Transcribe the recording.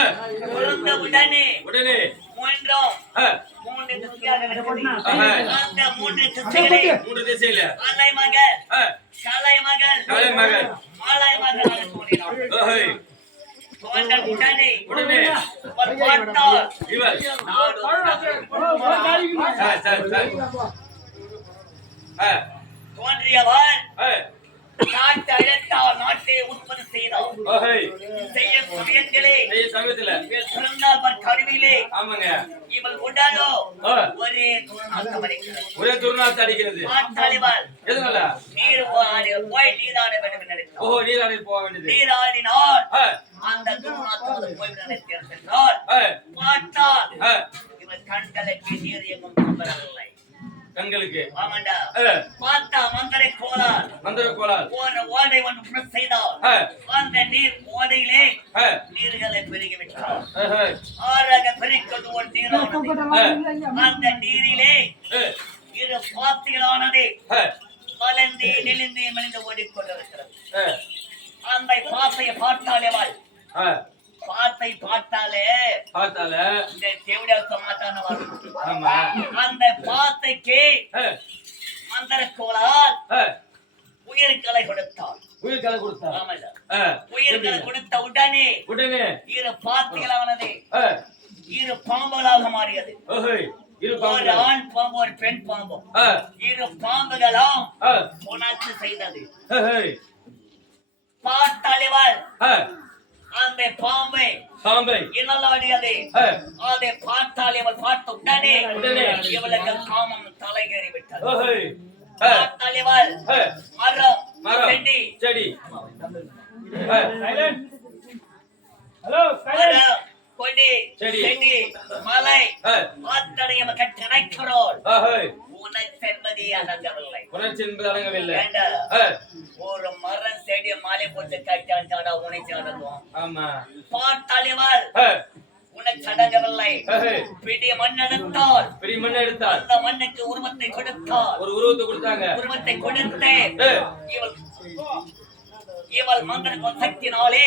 உடனே உடனே மூன்று திசையாக நடக்குது. அந்த மூன்று திசைகளை மூன்று திசையில அலை மகள் கலை மகள் மாலை மகள் தோன்றினார். உடனே பார்த்தால் இவர் தோன்றியவன் நாட்டை அழைத்தால் நாட்டை உற்பத்தி செய்தார். செய்ய சமயத்திலே பிறந்தால் கருவிலே இவள் உடலோ ஒரே துர்நாற்றம் அடிக்கிறது. எதனால? போய் நீராட வேண்டும் என்று நினைத்தார். நீராடி போக வேண்டியது. நீராடினால் அந்த துர்நாற்றம் போய்விட பார்த்தால் இவள் கண்களுக்கு நீர் எங்கும் வரவில்லை. கண்களுக்கு ஆமாண்டா. பார்த்தா மந்திர கோளார் ஒரு ஓடை ஒன்று செய்தால் அந்த நீர் ஓடையிலே நீர்களை பெருகிவிட்டார். ஆறாக பெருக்கிறது ஒரு நீரானது. அந்த நீரிலே இரு பாத்திகளானது மலர்ந்து நெளிந்து மெலிந்து ஓடிக்கொண்டிருக்கிறது. அந்த பாத்தையை பார்த்தாலே பாத்தை பார்த்தாலே இந்த தேவடியா சமாதான அந்த பாத்தைக்கு மந்திர கோளால் உயிர்களை கொடுத்தார். உயிர்களை கொடுத்த உடனே இரு பாத்திகளானது இரு பாம்புகளாக மாறியது. ஒரு ஆண் பாம்பு ஒரு பெண் பாம்பு இரு பாம்புகளும் புணர்ச்சி செய்தது. பார்த்தாலிவாள் அந்த பாம்பை இனலாடியது. அதை பார்த்தால் இவள் பார்த்த உடனே இவளுக்கு காமம் தலைகேறி விட்டது. பார்த்தால் இவள் மரம் செடி கொடி செடி மலை அத்தனை கட்டணைக்கிறோம். ஒரு மரம் செடி மாலை போட்டு கட்டாண்டா உனைச்சாடுவோம். பார்த்தாலிவாள் உனக்கு சடங்கவில்லை. பெரிய மண் எடுத்தால் அந்த மண்ணுக்கு உருவத்தை கொடுத்தார். ஒரு உருவத்தை கொடுத்தாங்க. உருவத்தை கொடுத்து இவள் மந்திர சக்தினாலே